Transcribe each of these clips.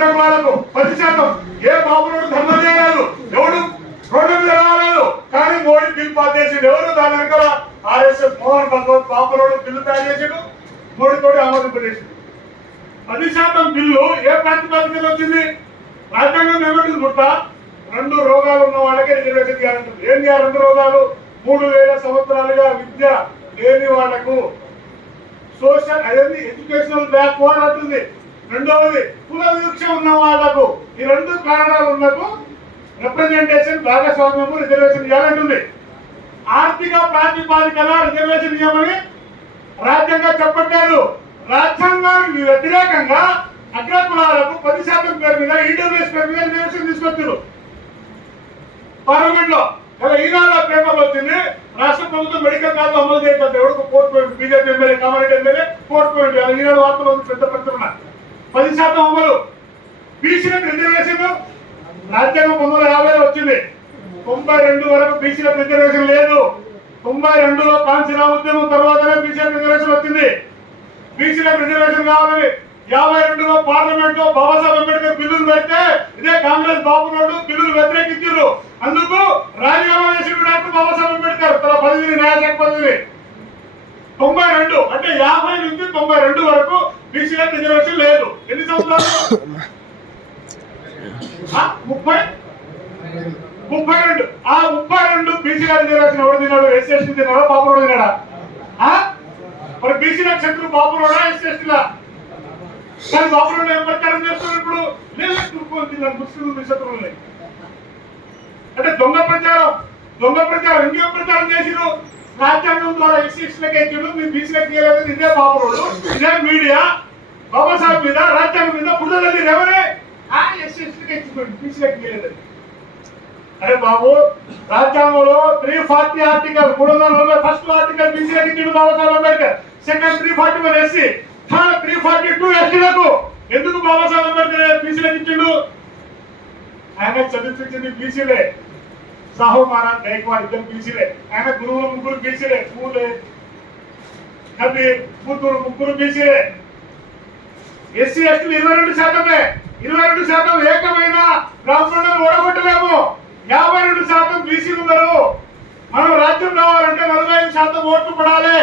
అగ్రకులాలకు 10%. ఏ బాబునోడు ధర్మం చేయలేదు, ఎవడు రోడ్డు మీద రాలేదు, కానీ మోడీ బిల్ పాస్ చేసిండు. ఎవరు దాని వెనకాల ఆర్ఎస్ఎస్ మోహన్ భగవత్ బాబునోడు బిల్లు తయారు చేసాడు, మోడీతోటి ఆమోదింపజేసిండు. 10% బిల్లు ఏ ప్రాతిపదిక మీద వచ్చింది? రాజ్యాంగం ఏమంటుంది? ముట్ట 2 రోగాలు ఉన్న వాళ్ళకే రిజర్వేషన్ గ్యారంటీ. ఏం 2 రోగాలు? 3000 సంవత్సరాలుగా విద్య లేని వాళ్లకు, సోషల్ అదేంటి ఎడ్యుకేషనల్ బ్యాక్వర్డ్ అవుతుంది. రెండవది కుల వివక్ష ఉన్న వాళ్లకు. ఈ 2 కారణాలు ఉన్నకు రిప్రజెంటేషన్ భాగస్వామ్యము రిజర్వేషన్ ఇవ్వాలంటుంది. ఆర్థిక ప్రాతిపాదికన రిజర్వేషన్ ఇవ్వమని రాజ్యాంగం చెప్పట్లేదు. రాజ్యాంగానికి వ్యతిరేకంగా అగ్రకులాలకు 10% పేరు మీద ఈడబ్ల్యూఎస్ పేరు మీద రిజర్వేషన్ తీసుకొచ్చారు పార్లమెంట్ లో. ఈనాడు పేపర్ వచ్చింది, రాష్ట్ర ప్రభుత్వం మెడికల్ కార్డు అమలు చేయకపోతే ఎవరికి కోర్టు పోయింది, BJP MLA Kamareddy MLA court పోయింది. ఈనాడు వార్తలు పెద్ద పెడుతున్నారు. 10% అమలు. బీసీలకు రిజర్వేషన్ రాజ్యాంగం 1950 వచ్చింది. 92 వరకు బీసీలకు రిజర్వేషన్ లేదు. 92లో కాంచనా ఉద్యమం తర్వాతనే బీసీలకు రిజర్వేషన్ వచ్చింది. బీసీలకు రిజర్వేషన్ కావాలని 52లో పార్లమెంట్ లో బాబాసాహెబ్ అంబేద్కర్ బిల్లులు పెడితే ఇదే కాంగ్రెస్ బాబునోడు బిల్లులు వ్యతిరేకించారు. అందుకు రాజీనామా చేసిన డాక్టర్ బాబాసాహెబ్ అంబేద్కర్ తన పదవిని న్యాయశాఖ పదవిని 92 అంటే 50 నుంచి 92 వరకు బీసీలకు రిజర్వేషన్ లేదు. ఎన్ని సంవత్సరాలు? 32. ఆ 32 బీసీల రిజర్వేషన్ ఎవరు తిన్నాడు? ఎస్సీ తిన్నాడా, బాబునోడు తిన్నాడా? మరి బీసీలకు శత్రువు బాబునోడా, ఎస్సీలా? కానీ బాబునోడు ఏం ప్రచారం చేస్తున్నారు ఇప్పుడు? లేదు ముస్లిం శత్రువులని అంటే దొంగ ప్రచారం ఇంకేం ప్రచారం చేసిరు? రాజ్యాంగం ద్వారా ఎస్సీలకు ఎక్కిడు, మీ బీసీలకు ఇవ్వలేదు. ఇదే బాబునోడు, ఇదే మీడియా బాబాసాహెబ్ మీద రాజ్యాంగం మీద బుద్ధి ఎవరే ఎస్సీలకు ఎక్కిపోయింది, బీసీలకు ఇవ్వలేదు. అరే బాబు, రాజ్యాంగంలో 340 ఆర్టికల్ 341 ఆర్టికల్ బీసీలకు ఇచ్చిండు Babasaheb Ambedkar. Second 341 SC, third 342 ఎస్టీలకు. ఎందుకు బాబాసాహెబ్ అంబేద్కర్ బీసీలకు ఇచ్చిండు? ఆయన చదివించింది బీసీలే. సాహు మహారాజ్ గైక్వాడ్ ఇద్దరు బీసీలే. ఆయన గురువులు 3 బీసీలే. పూలే, కబీర్, బుద్ధుడు 3 బీసీలే. ఎస్సీ ఎస్టీలు 22%. 22% ఏకమైన బ్రాహ్మణులను ఓడగొట్టలేము. 52% బీసీలు ఉన్నారు. మనం రాజ్యం రావాలంటే 45% ఓట్లు పడాలి.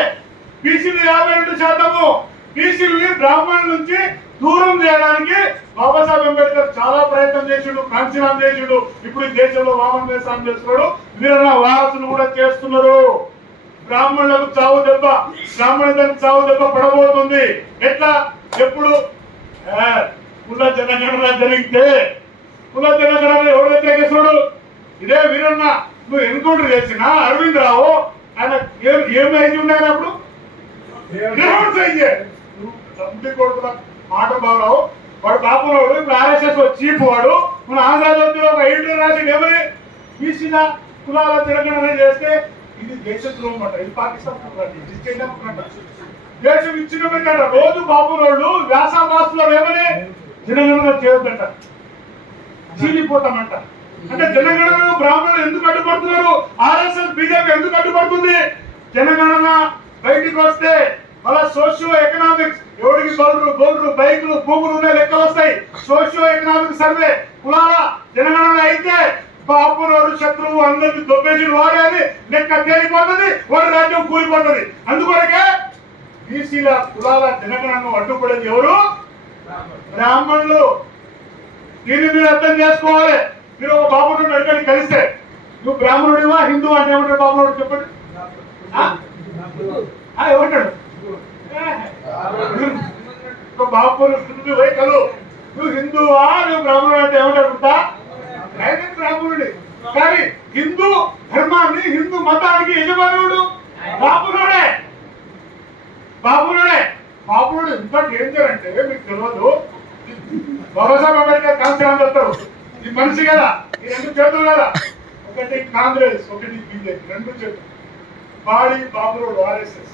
బీసీలు 52%. బీసీలని బ్రాహ్మణుల నుంచి దూరం చేయడానికి బాబాసాహెబ్ అంబేద్కర్ చాలా ప్రయత్నం చేసిండు, కాంచనాం చేసిండు. ఇప్పుడు ఈ దేశంలో వామన్ దేశం చేస్తున్నాడు, వీరన్న వారసులు కూడా చేస్తున్నారు. బ్రాహ్మణులకు చావు దెబ్బ, బ్రాహ్మణులకు చావు దెబ్బ పడబోతుంది. ఎట్లా? ఎప్పుడు కుల జనగణన జరిగితే కుల జనగణన ఎవరు వ్యతిరేకిస్తున్నాడు? ఇదే వీరన్న. నువ్వు ఎన్కౌంటర్ చేసిన అరవింద్ రావు ఆయన ఏం అయింది ఉండే అప్పుడు కొడుకున్న మాట బాబురావు వాడు బాబురావుడు. ఇప్పుడు ఆర్ఎస్ఎస్ చీఫ్ వాడు. మన ఆంధ్రజ్యోతిలో ఒక ఎడిటర్ రాసి ఎవరి బీసీల కులాల జనగణన చేస్తే ఇది దేశద్రోహం అంట, ఇది పాకిస్తాన్ దేశం ఇచ్చిన రోజు బాబురావుడు వ్యాసాభాసులో ఏమని జనగణన చేయొద్దంట, చీలిపోతామంట. అంటే జనగణన బ్రాహ్మణులు ఎందుకు అడ్డుపడుతున్నారు? ఆర్ఎస్ఎస్ బీజేపీ ఎందుకు అడ్డుపడుతుంది? జనగణన బయటికి వస్తే అలా సోషియో ఎకనామిక్స్ ఎవరికి గోల్డ్రు బైకులు భూములు ఉన్న లెక్కలు వస్తాయి. సోషియో ఎకనామిక్ సర్వే కులాల జనగణన అయితే బాబునోడు శత్రువు అందరికి దొబ్బేసిన వాడే అని లెక్క తేలిపోతుంది, వాడి రాజ్యం కూలిపోతుంది. అందుకొరకే బీసీల కులాల జనగణనను అడ్డుపడేది ఎవరు? బ్రాహ్మణులు. దీన్ని మీరు అర్థం చేసుకోవాలి. మీరు ఒక బాబునోడు అడిగి కలిస్తే నువ్వు బ్రాహ్మణుడివా హిందూ అంటే ఏమంటాడు బాబునోడు? చెప్పండి ఏమంటాడు? బాబు కలు నువ్వు హిందువా నువ్వు బ్రాహ్మణుడు అంటే ఏమంటాడుకుంటా? బ్రాహ్మణుడి. కానీ హిందూ ధర్మాన్ని హిందూ మతానికి యజమానుడు బాబునోడే. బాబునోడు ఎంత డేంజర్ అంటే మీకు తెలియదు. బాబాసాహెబ్ అంబేద్కర్ కాన్స్టిట్యూషన్ చెప్తారు, ఈ మనిషి కదా, ఈ 2 చేతులు కదా, ఒకటి కాంగ్రెస్ ఒకటి బీజేపీ, 2 చేతులు. బాడీ బాబునోడు ఆర్ఎస్ఎస్,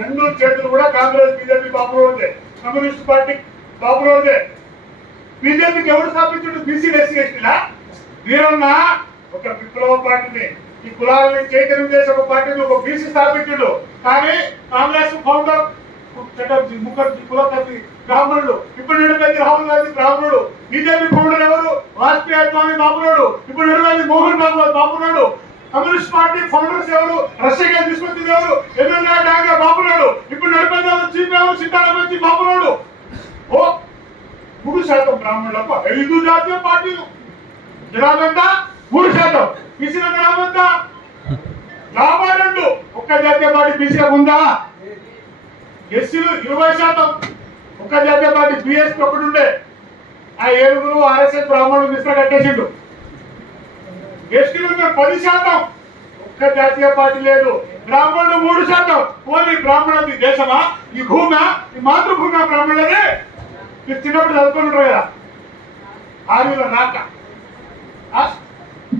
2 చేతులు కూడా కాంగ్రెస్ బీజేపీ బాబునోడే. కమ్యూనిస్ట్ పార్టీ బాబునోడే. బీజేపీకి ఎవరు స్థాపించుడు? బీసీ ఎస్సీ ఎస్టీలా? వీరన్న ఒక విప్లవ పార్టీని, ఈ కులాలని చైతన్యం చేసే ఒక పార్టీని ఒక బీసీ స్థాపించుడు. కానీ కాంగ్రెస్ ఫౌండర్ చటర్జీ ముఖర్జీ కులకర్జీ బ్రాహ్మణుడు. ఇప్పుడు నడిపేది రాహుల్ గాంధీ బ్రాహ్మణుడు. బీజేపీ ఫౌండర్ ఎవరు? వాజ్పేయి స్వామి బ్రాహ్మణుడు. ఇప్పుడు నడిపేది మోహన్ బాబు బ్రాహ్మణుడు. కమ్యూనిస్ట్ పార్టీ ఫౌండర్స్ ఎవరు? రష్యా తీసుకొచ్చింది ఎవరు? ఎమ్మెల్యే డాంగా బాబునాడు. ఇప్పుడు నడిపేది చీఫ్ ఎవరు? సీతారామన్ బాబునాడు. ఓ 3% బ్రాహ్మణులకు 5 జాతీయ పార్టీలు. జనాభా 3%. బీసీల జనాభా 52. ఒక్క జాతీయ పార్టీ బీసీలో ఉందా? ఎస్సీలు 20%. ఒక్క జాతీయ పార్టీ బిఎస్పీ ఒకటి ఉండే. ఆ 7 ఆర్ఎస్ఎస్ బ్రాహ్మణులు మిశ్ర కట్టేసిండు. ఎస్టీలు 10%. ఒక్క జాతీయ పార్టీ లేదు. బ్రాహ్మణులు 3%. ఓన్లీ బ్రాహ్మణులది దేశమా? ఈ భూమా? ఈ మాతృభూమి బ్రాహ్మణులది? మీరు చిన్నప్పుడు చదువుకుంటారు కదా ఆర్మీలో రాక.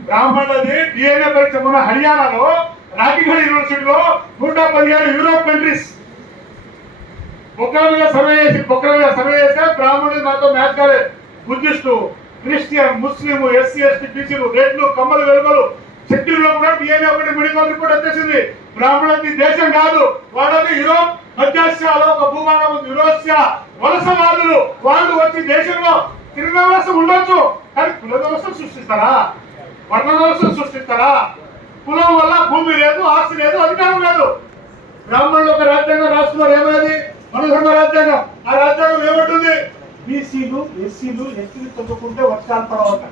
బ్రాహ్మణులది డిఎన్ఏ పరీక్ష మొన్న హర్యానాలో రాకిగఢ్ యూనివర్సిటీలో 117 యూరోప్ కంట్రీస్ పొక్కల సర్వే చేస్తే బ్రాహ్మణులు మాతో మ్యాచ్ కాలేదు. బుద్ధిస్టు, క్రిస్టియన్, ముస్లిం, ఎస్సీ ఎస్టీ, బీసీలు, రెడ్లు, కమ్మలు, వెలుమలు, శక్తుల్లో కూడా డిఎన్ఏ ఒకటి మెడికల్ రిపోర్ట్ వచ్చేసింది. బ్రాహ్మణులది దేశం కాదు. వాళ్ళది యూరోప్ మధ్యాసియాలో ఒక భూభాగం ఉంది. యూరోసియా వలసవాదులు. వాళ్ళు వచ్చి దేశంలో తిరిగి వ్యవస్థ ఉండొచ్చు, కానీ కుల వ్యవస్థ సృష్టిస్తారా? వర్ణ వ్యవస్థ సృష్టిస్తారా? కులం వల్ల భూమి లేదు, ఆస్తి లేదు, అధికారం లేదు. బ్రాహ్మణులు ఒక రాజ్యాంగం రాస్తున్నారు. ఏమైంది? మనధర్మ రాజ్యాంగం. ఆ రాజ్యాంగం ఏమంటుంది? బీసీలు, ఎస్సీలు, ఎస్టీలు చదువుకుంటే వర్షాలు పడవట.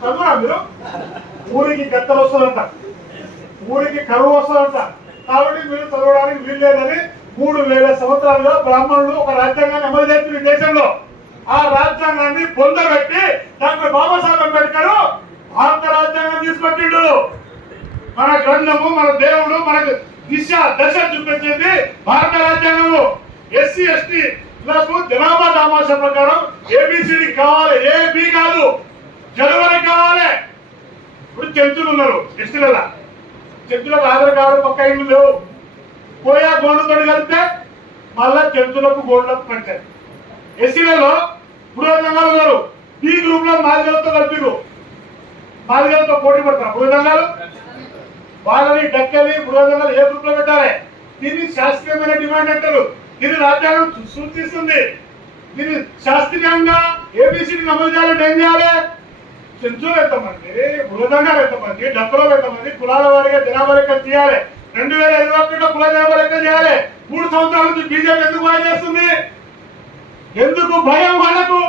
చదువురా మీరు? ఊరికి గద్దలు వస్తుందంట, ఊరికి కరువు వస్తుందంట. కాబట్టి మీరు చదవడానికి వీల్లేదని 3000 సంవత్సరాలుగా బ్రాహ్మణులు ఒక రాజ్యాంగాన్ని అమలు చేస్తున్న దేశంలో. ఆ రాజ్యాంగాన్ని పొందబెట్టి డాక్టర్ బాబాసాహెబ్ అంబేద్కర్ భారత రాజ్యాంగం తీసుకొచ్చిండు. మన గ్రంథము, మన దేవుడు మనకు దశ చూపించింది భారత రాజ్యాంగము. ఎస్సీ ఎస్టీ జనాభా దామాష ప్రకారం ఏబిసిడి కావాలి, ఏబి కాదు, జనవరి కావాలి. ఇప్పుడు చెంచులు ఉన్నారు ఎస్టీల. చెంచులకు ఆధార్ కార్డు పక్క ఇల్లు లేవు. పోయా గోల్డ్తో కలిపితే మళ్ళా చెంచులకు గోల్డ్లకు పంచారు. ఎస్సీలలో బృహదంగాలు ఉన్నారు. ఈ గ్రూప్ లో మాదిగలతో కలిపిరు. మాదిగలతో పోటీ పడతారు బృహదంగాలు. వాళ్ళని డక్కలి బృహదంగాలు ఏ గ్రూప్ లో పెట్టాలి? దీన్ని శాస్త్రీయమైన డిమాండ్ అంటారు. ఇది రాజ్యాంగం సూచిస్తుంది. దీన్ని శాస్త్రీయంగా ఏబిసిడి అమలు చేయాలంటే ఏం చేయాలి? చెంచులు ఎంతమంది, బృహదంగాలు ఎంతమంది, డక్కలు ఎంతమంది, కులాల వారిగా జనాభా లెక్క చేయాలి. 2021 కుల జనాభా లెక్క చేయాలి. 3 సంవత్సరాల నుంచి బీజేపీ ఎందుకు భయం చేస్తుంది? ఎందుకు భయం వాళ్ళకు?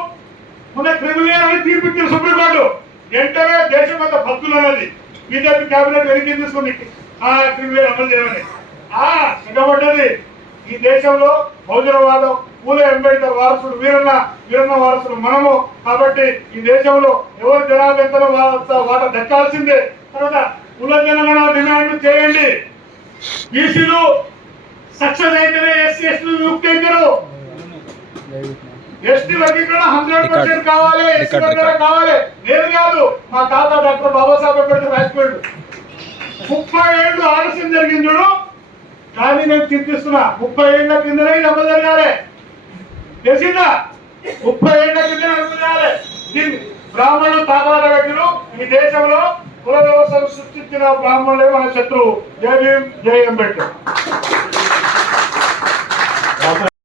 మన క్రిమినల్ అని తీర్పిచ్చిన సుప్రీంకోర్టు వెంటనే దేశం అంతా భక్తులు అన్నది. బీజేపీ కేబినెట్ వెనక్కి తీసుకుని ఆ క్రిమినల్ అమలు చేయమని సిద్ధపడ్డది. ఈ దేశంలో బహుజనవాదం, పూలే అంబేద్కర్ వారసుడు, వీరన్న వారసుడు మనము. కాబట్టి ఈ దేశంలో ఎవరు జనాభా ఎంతనో వాట దక్కాల్సిందే. తర్వాత కుల జనగణ డిమాండ్ చేయండి. బీసీలు సక్సెస్ అయితేనే ఎస్సీ ఎస్టీలు విముక్తి అవుతారు. ఎస్టీ వర్గీకరణ 100% కావాలి, ఎస్సీ వర్గీకరణ కావాలి. నేను కాదు, మా తాత డాక్టర్ బాబాసాహెబ్ అంబేద్కర్ రాసిపోయాడు. 30 ఏళ్ళు ఆలస్యం జరిగింది చూడు. కానీ నేను చింతిస్తున్నా, 30 ఏళ్ల కిందనే అమలు జరగాలి. తెలిసిందా? 30 ఏళ్ల కింద అమలు జరగాలి. దీన్ని బ్రాహ్మణులు తాకలాట వ్యక్తులు ఈ దేశంలో కుల వ్యవస్థను సృష్టించిన బ్రాహ్మణులే మన శత్రువు. జై భీమ్, జై అంబేద్కర్.